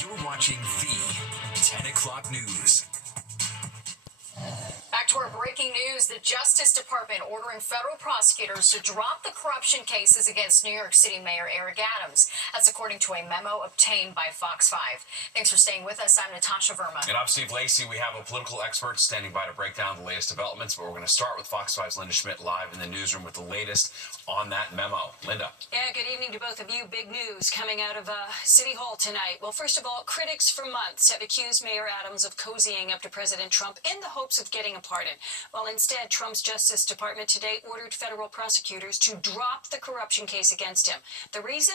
You're watching the 10 o'clock news. Back to our breaking news. The Justice Department ordering federal prosecutors to drop the corruption cases against New York City Mayor Eric Adams. That's according to a memo obtained by Fox 5. Thanks for staying with us. I'm Natasha Verma. And I'm Steve Lacey. We have a political expert standing by to break down the latest developments, but we're going to start with Fox 5's Linda Schmidt live in the newsroom with the latest on that memo. Linda. Yeah, good evening to both of you. Big news coming out of City Hall tonight. Well, first of all, critics for months have accused Mayor Adams of cozying up to President Trump in the hopes of getting a pardon. Well, instead, Trump's Justice Department today ordered federal prosecutors to drop the corruption case against him. The reason?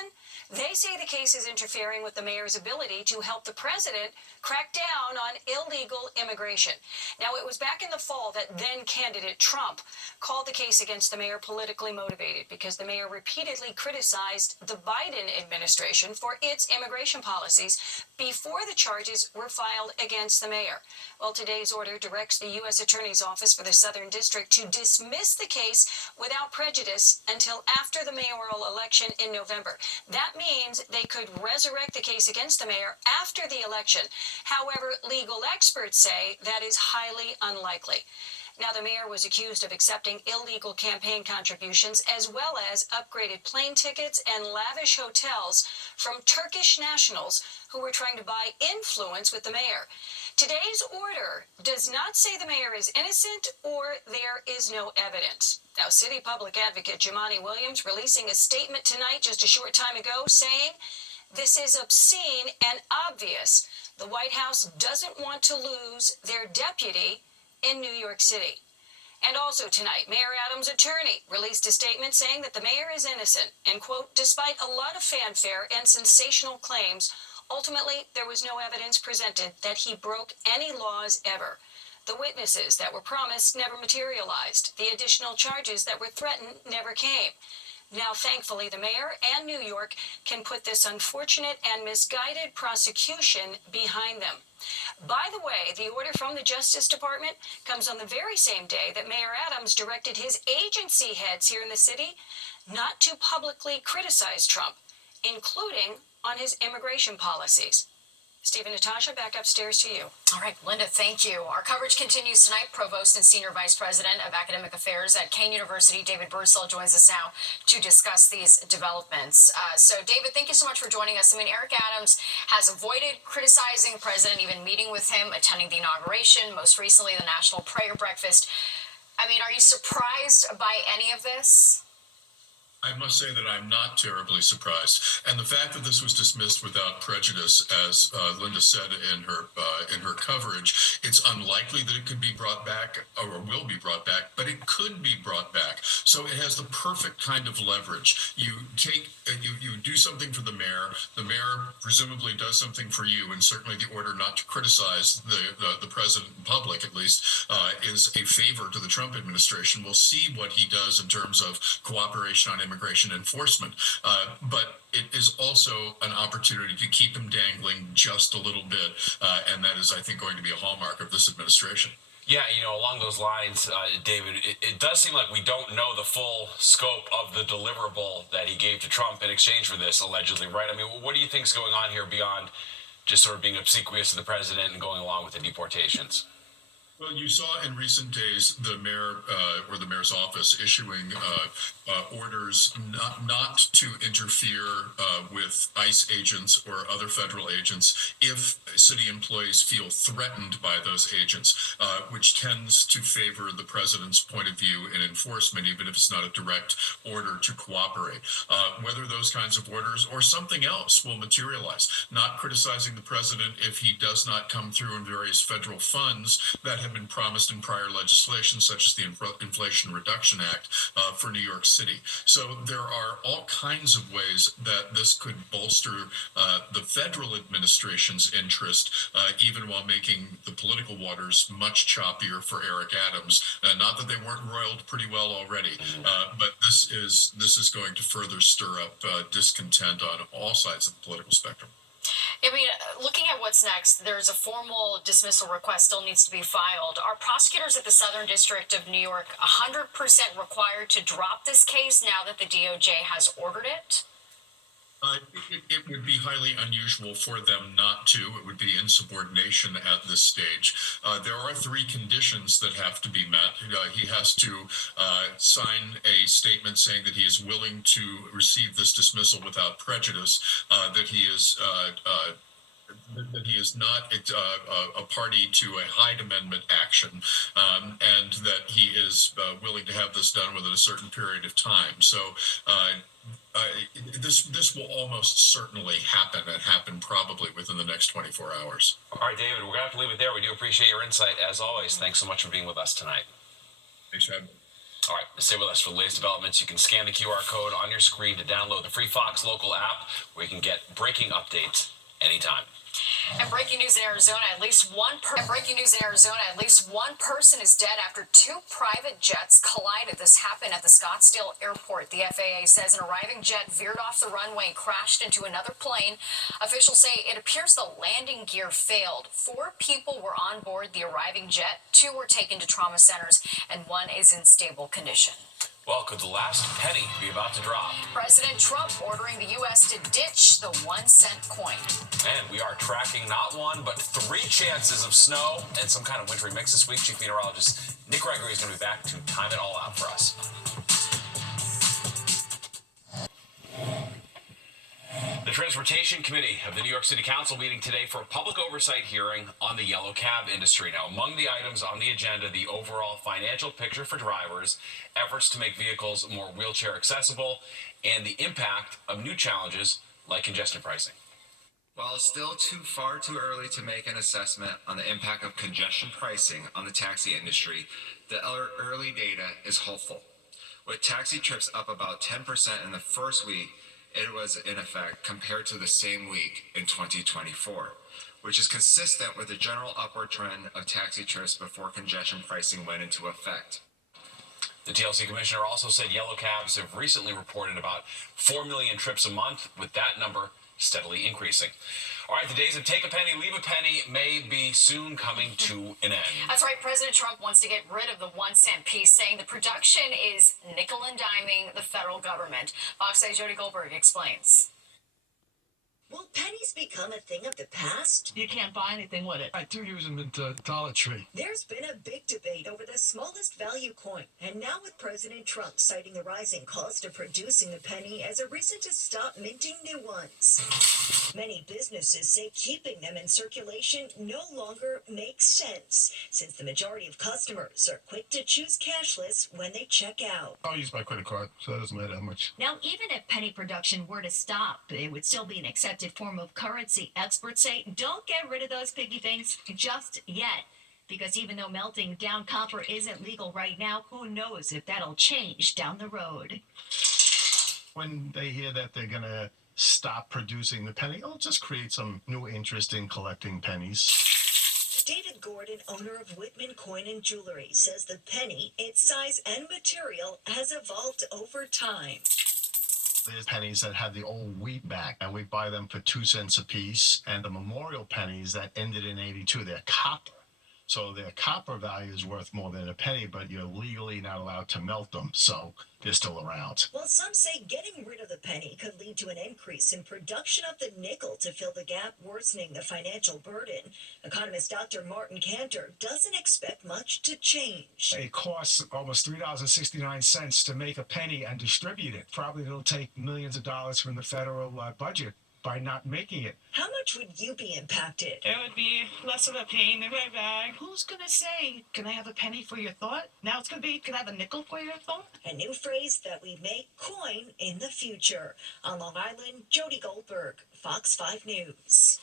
They say the case is interfering with the mayor's ability to help the president crack down on illegal immigration. Now, it was back in the fall that then candidate Trump called the case against the mayor politically motivated because the mayor repeatedly criticized the Biden administration for its immigration policies before the charges were filed against the mayor. Well, today's order directs the U.S. Attorney's Office for the Southern District to dismiss the case without prejudice until after the mayoral election in November. That means they could resurrect the case against the mayor after the election. However, legal experts say that is highly unlikely. Now, the mayor was accused of accepting illegal campaign contributions as well as upgraded plane tickets and lavish hotels from Turkish nationals who were trying to buy influence with the mayor. Today's order does not say the mayor is innocent or there is no evidence. Now, City Public Advocate Jumaane Williams releasing a statement tonight just a short time ago saying this is obscene and obvious. The White House doesn't want to lose their deputy in New York City. And also tonight, Mayor Adams' attorney released a statement saying that the mayor is innocent and, quote, despite a lot of fanfare and sensational claims, ultimately there was no evidence presented that he broke any laws ever. The witnesses that were promised never materialized. The additional charges that were threatened never came. Now, thankfully, the mayor and New York can put this unfortunate and misguided prosecution behind them. By the way, the order from the Justice Department comes on the very same day that Mayor Adams directed his agency heads here in the city not to publicly criticize Trump, including on his immigration policies. Steve and Natasha, back upstairs to you. All right, Linda, thank you. Our coverage continues tonight. Provost and Senior Vice President of Academic Affairs at Kean University, David Bursell, joins us now to discuss these developments. So, David, thank you so much for joining us. I mean, Eric Adams has avoided criticizing the president, even meeting with him, attending the inauguration, most recently the National Prayer Breakfast. I mean, are you surprised by any of this? I must say that I'm not terribly surprised, and the fact that this was dismissed without prejudice, as Linda said in her coverage, it's unlikely that it could be brought back or will be brought back, but it could be brought back. So it has the perfect kind of leverage. You do something for the mayor presumably does something for you, and certainly the order not to criticize the president in public, at least, is a favor to the Trump administration. We'll see what he does in terms of cooperation on immigration enforcement, but it is also an opportunity to keep him dangling just a little bit, and that is, I think, going to be a hallmark of this administration. Yeah, along those lines, David, it does seem like we don't know the full scope of the deliverable that he gave to Trump in exchange for this, allegedly, right? I mean, what do you think is going on here beyond just sort of being obsequious to the president and going along with the deportations? Well, you saw in recent days the mayor or the mayor's office issuing orders not to interfere with ICE agents or other federal agents if city employees feel threatened by those agents, which tends to favor the president's point of view in enforcement, even if it's not a direct order to cooperate. Whether those kinds of orders or something else will materialize, not criticizing the president if he does not come through in various federal funds that have been promised in prior legislation, such as the Inflation Reduction Act for New York City. So there are all kinds of ways that this could bolster the federal administration's interest, even while making the political waters much choppier for Eric Adams. Not that they weren't roiled pretty well already, but this is going to further stir up discontent on all sides of the political spectrum. I mean, looking at what's next, there's a formal dismissal request still needs to be filed. Are prosecutors at the Southern District of New York 100% required to drop this case now that the DOJ has ordered it? It would be highly unusual for them not to. It would be insubordination at this stage. There are three conditions that have to be met. He has to sign a statement saying that he is willing to receive this dismissal without prejudice, that he is not a party to a Hyde Amendment action, and that he is willing to have this done within a certain period of time. So this will almost certainly happen, and happen probably within the next 24 hours. All right, David, we're going to have to leave it there. We do appreciate your insight, as always. Thanks so much for being with us tonight. Thanks for having me. All right, stay with us for the latest developments. You can scan the QR code on your screen to download the free Fox Local app, where you can get breaking updates anytime. And breaking news in Arizona, at least one person is dead after two private jets collided. This happened at the Scottsdale airport. The FAA says an arriving jet veered off the runway and crashed into another plane. Officials say it appears the landing gear failed. 4 people were on board the arriving jet. 2 were taken to trauma centers, and 1 is in stable condition. Well, could the last penny be about to drop? President Trump ordering the U.S. to ditch the 1-cent coin. And we are tracking not 1, but 3 chances of snow and some kind of wintry mix this week. Chief Meteorologist Nick Gregory is going to be back to time it all out for us. The Transportation Committee of the New York City Council meeting today for a public oversight hearing on the yellow cab industry. Now, among the items on the agenda, the overall financial picture for drivers, efforts to make vehicles more wheelchair accessible, and the impact of new challenges like congestion pricing. While it's still far too early to make an assessment on the impact of congestion pricing on the taxi industry, the early data is hopeful. With taxi trips up about 10% in the first week, it was in effect compared to the same week in 2024, which is consistent with the general upward trend of taxi trips before congestion pricing went into effect. The TLC commissioner also said yellow cabs have recently reported about 4 million trips a month, with that number steadily increasing. All right, the days of take a penny, leave a penny may be soon coming to an end. That's right. President Trump wants to get rid of the 1-cent piece, saying the production is nickel and diming the federal government. Fox 8's Jody Goldberg explains. Will pennies become a thing of the past? You can't buy anything with it. I do use them at Dollar Tree. There's been a big debate over the smallest value coin, and now with President Trump citing the rising cost of producing the penny as a reason to stop minting new ones. Many businesses say keeping them in circulation no longer makes sense, since the majority of customers are quick to choose cashless when they check out. I'll use my credit card, so that doesn't matter how much. Now, even if penny production were to stop, it would still be an accepted form of currency. Experts say don't get rid of those piggy banks just yet, because even though melting down copper isn't legal right now, who knows if that'll change down the road. When they hear that they're going to stop producing the penny, it'll just create some new interest in collecting pennies. David Gordon, owner of Whitman Coin and Jewelry, says the penny, its size and material, has evolved over time. There's pennies that have the old wheat back, and we buy them for 2 cents a piece. And the memorial pennies that ended in 82, they're copper. So their copper value is worth more than a penny, but you're legally not allowed to melt them, so they're still around. Well, some say getting rid of the penny could lead to an increase in production of the nickel to fill the gap, worsening the financial burden. Economist Dr. Martin Cantor doesn't expect much to change. It costs almost $3.69 to make a penny and distribute it. Probably it'll take millions of dollars from the federal budget by not making it. How much would you be impacted? It would be less of a pain in my bag. Who's going to say, can I have a penny for your thought? Now it's going to be, can I have a nickel for your thought? A new phrase that we may coin in the future. On Long Island, Jody Goldberg, Fox 5 News.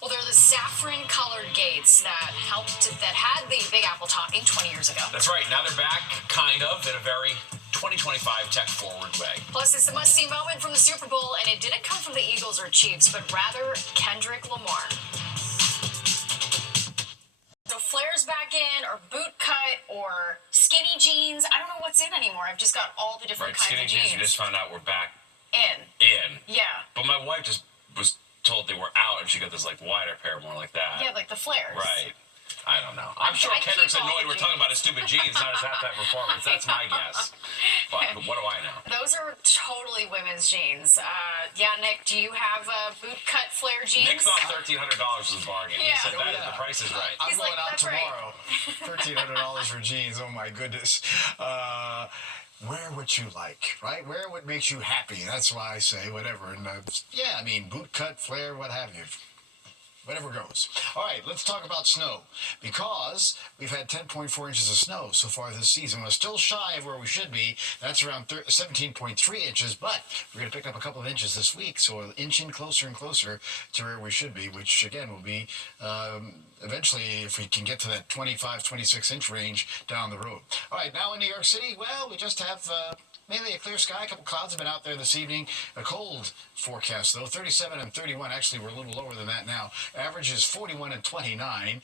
Well, they're the saffron-colored gates that had the Big Apple talking 20 years ago. That's right. Now they're back, kind of, in a very 2025 tech-forward way. Plus, it's a must-see moment from the Super Bowl, and it didn't come from the Eagles or Chiefs, but rather Kendrick Lamar. So flares back in, or boot cut, or skinny jeans. I don't know what's in anymore. I've just got all the different kinds skinny of jeans. You just found out we're back in. Yeah. But my wife just was told they were out, and she got this like wider pair, more like that. Yeah, like the flares. Right. I don't know. I'm sure I keep Kendrick's all annoyed the we're talking about his stupid jeans, not his halftime performance. That's my guess. But what do I know? Those are totally women's jeans. Yeah, Nick, do you have boot cut flare jeans? Nick thought $1,300 was a bargain. Yeah. He said that the price is right. I'm He's going like, out "That's right." tomorrow. $1,300 for jeans. Oh my goodness. Wear what you like, right? Wear what makes you happy. That's why I say whatever. And yeah, I mean, boot cut, flare, what have you. Whatever goes. All right, let's talk about snow. Because we've had 10.4 inches of snow so far this season. We're still shy of where we should be. That's around 17.3 inches, but we're going to pick up a couple of inches this week. So we're inching closer and closer to where we should be, which again will be eventually, if we can get to that 25, 26 inch range down the road. All right, now in New York City, well, we just have mainly a clear sky. A couple clouds have been out there this evening. A cold forecast, though. 37 and 31. Actually, we're a little lower than that now. Average is 41 and 29.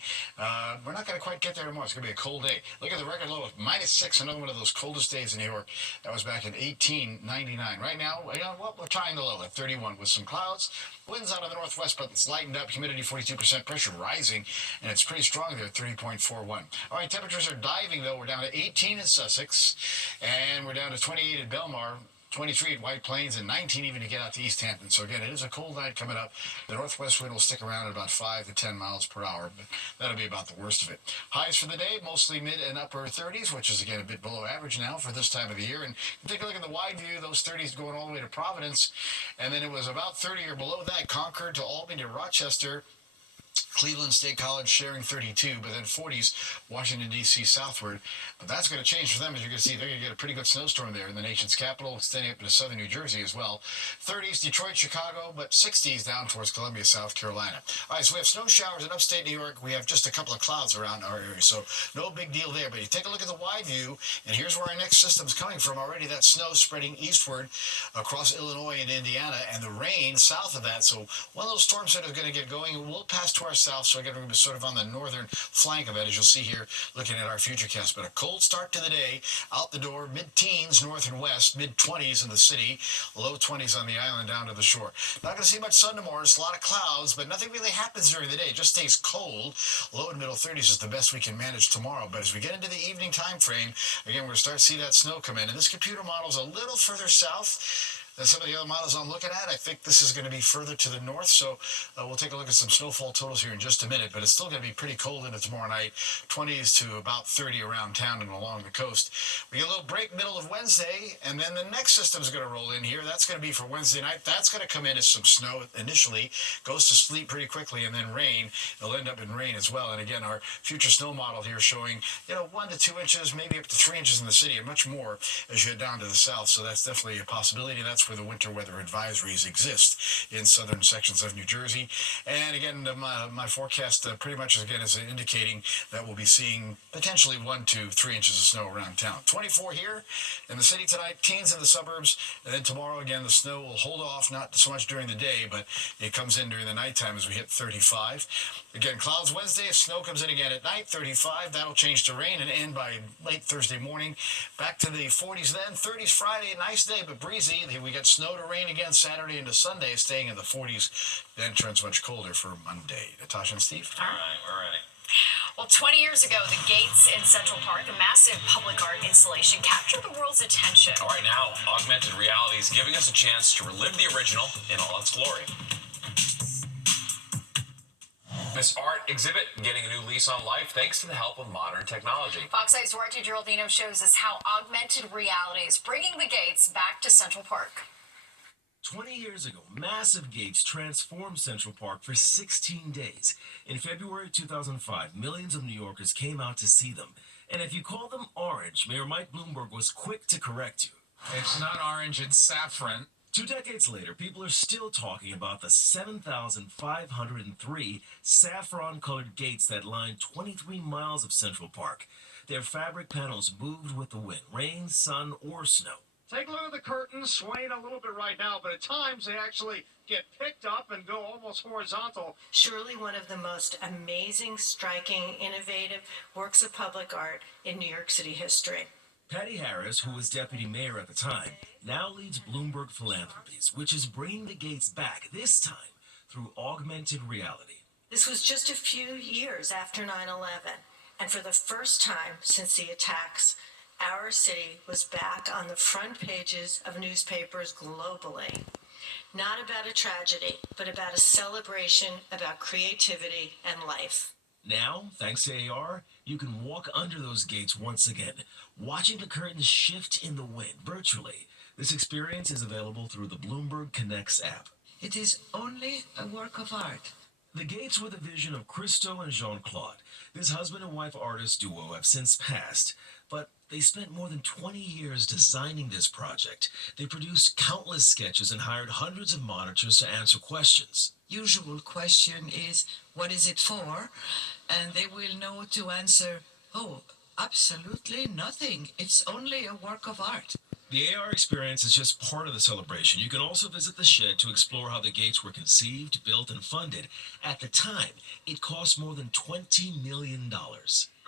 We're not going to quite get there tomorrow. It's going to be a cold day. Look at the record low of -6. Another one of those coldest days in New York. That was back in 1899. Right now, you know what? We're tying the low at 31 with some clouds. Winds out of the northwest, but it's lightened up. Humidity 42%. Pressure rising, and it's pretty strong there, 30.41. All right, temperatures are diving, though. We're down to 18 in Sussex, and we're down to 28 at Belmar, 23 at White Plains, and 19 even to get out to East Hampton. So again, it is a cold night coming up. The northwest wind will stick around at about 5 to 10 miles per hour, but that'll be about the worst of it. Highs for the day, mostly mid and upper 30s, which is again a bit below average now for this time of the year. And take a look at the wide view, those 30s going all the way to Providence, and then it was about 30 or below that, Concord to Albany to Rochester. Cleveland State College sharing 32, but then 40s, Washington, D.C. southward. But that's going to change for them, as you're going to see. They're going to get a pretty good snowstorm there in the nation's capital, extending up into southern New Jersey as well. 30s, Detroit, Chicago, but 60s down towards Columbia, South Carolina. All right, so we have snow showers in upstate New York. We have just a couple of clouds around our area, so no big deal there. But you take a look at the wide view, and here's where our next system's coming from already. That snow spreading eastward across Illinois and Indiana, and the rain south of that. So one of those storms that is going to get going will pass to our south. So again, we're going to be sort of on the northern flank of it, as you'll see here looking at our futurecast. But a cold start to the day, out the door, mid-teens north and west, mid-20s in the city, low 20s on the island down to the shore. Not going to see much sun tomorrow. It's a lot of clouds, but nothing really happens during the day. It just stays cold. Low and middle 30s is the best we can manage tomorrow. But as we get into the evening time frame, again, we're going to start to see that snow come in. And this computer model is a little further south than some of the other models I'm looking at. I think this is going to be further to the north, so we'll take a look at some snowfall totals here in just a minute, but it's still going to be pretty cold into tomorrow night, 20s to about 30 around town and along the coast. We get a little break middle of Wednesday, and then the next system is going to roll in here. That's going to be for Wednesday night. That's going to come in as some snow initially, goes to sleep pretty quickly, and then rain. It'll end up in rain as well. And again, our future snow model here showing, 1 to 2 inches, maybe up to 3 inches in the city, and much more as you head down to the south. So that's definitely a possibility. That's where the winter weather advisories exist in southern sections of New Jersey. And again, my forecast pretty much again is indicating that we'll be seeing potentially 1 to 3 inches of snow around town. 24 here in the city tonight, teens in the suburbs, and then tomorrow again the snow will hold off, not so much during the day, but it comes in during the nighttime as we hit 35. Again, clouds Wednesday, snow comes in again at night, 35. That'll change to rain and end by late Thursday morning. Back to the 40s then. 30s Friday, nice day but breezy. We get snow to rain again Saturday into Sunday, staying in the 40s. Then turns much colder for Monday. Natasha and Steve? All right, we're ready. Well, 20 years ago, the Gates in Central Park, a massive public art installation, captured the world's attention. All right, now augmented reality is giving us a chance to relive the original in all its glory. This art exhibit getting a new lease on life thanks to the help of modern technology. Fox Eye's director Geraldino shows us how augmented reality is bringing the Gates back to Central Park. 20 years ago, massive gates transformed Central Park for 16 days. In February 2005, millions of New Yorkers came out to see them. And if you call them orange, Mayor Mike Bloomberg was quick to correct you. It's not orange, it's saffron. 2 decades later, people are still talking about the 7,503 saffron-colored gates that line 23 miles of Central Park. Their fabric panels moved with the wind, rain, sun, or snow. Take a look at the curtains, swaying a little bit right now, but at times they actually get picked up and go almost horizontal. Surely one of the most amazing, striking, innovative works of public art in New York City history. Patty Harris, who was deputy mayor at the time, now leads Bloomberg Philanthropies, which is bringing the gates back, this time through augmented reality. This was just a few years after 9/11, and for the first time since the attacks, our city was back on the front pages of newspapers globally. Not about a tragedy, but about a celebration about creativity and life. Now, thanks to AR, you can walk under those gates once again, watching the curtains shift in the wind virtually. This experience is available through the Bloomberg Connects app. It is only a work of art. The gates were the vision of Christo and Jean-Claude. This husband and wife artist duo have since passed, but they spent more than 20 years designing this project. They produced countless sketches and hired hundreds of monitors to answer questions. Usual question is, what is it for? And they will know to answer, oh, absolutely nothing. It's only a work of art. The AR experience is just part of the celebration. You can also visit the shed to explore how the gates were conceived, built, and funded. At the time, it cost more than $20 million.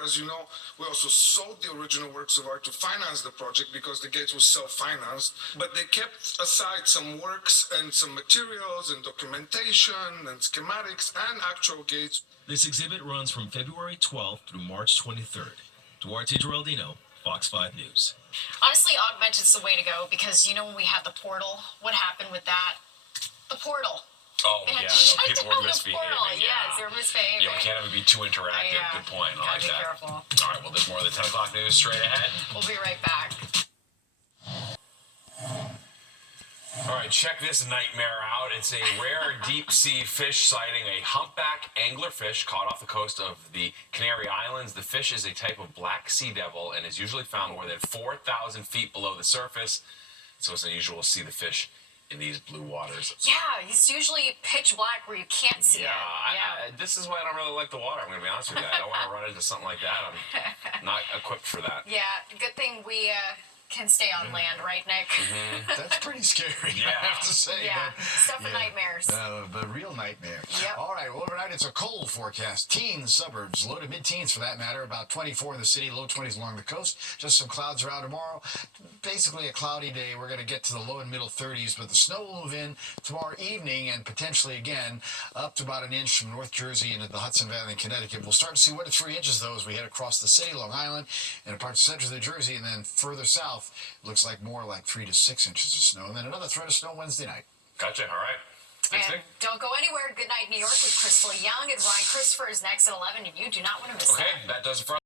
As you know, we also sold the original works of art to finance the project because the gates was self-financed. But they kept aside some works and some materials and documentation and schematics and actual gates. This exhibit runs from February 12th through March 23rd. Duarte Geraldino, Fox 5 News. Honestly, augmented's the way to go because, you know, when we had the portal, what happened with that? The portal. Oh, They had yeah, to shut no, people down were the misbehaving. portal. Yes, they were misbehaving. Yeah, we can't ever be too interactive. Yeah. Good point. I Gotta like be that. careful. All right, well, there's more of the 10 o'clock news straight ahead. We'll be right back. All right, check this nightmare out. It's a rare deep-sea fish sighting, a humpback anglerfish caught off the coast of the Canary Islands. The fish is a type of black sea devil and is usually found more than 4,000 feet below the surface. So it's unusual to see the fish in these blue waters. Yeah, it's usually pitch black where you can't see it. This is why I don't really like the water. I'm going to be honest with you. I don't want to run into something like that. I'm not equipped for that. Yeah, good thing we can stay on land, right, Nick? That's pretty scary, Yeah. I have to say. Yeah, but- stuff of nightmares. The real nightmare. Yep. All right, well, overnight it's a cold forecast. Teens, suburbs, low to mid-teens for that matter. About 24 in the city, low 20s along the coast. Just some clouds around tomorrow. Basically a cloudy day. We're going to get to the low and middle 30s, but the snow will move in tomorrow evening and potentially again up to about an inch from North Jersey into the Hudson Valley and Connecticut. We'll start to see 1 to 3 inches, though, as we head across the city, Long Island, and parts of central New Jersey, and then further south, it looks like more like 3 to 6 inches of snow, and then another threat of snow Wednesday night. Gotcha. All right. Thanks, And Nick. don't go anywhere. Good night, New York with Crystal Young and Ryan Christopher is next at 11, and you do not want to miss that. Okay, that does it for us.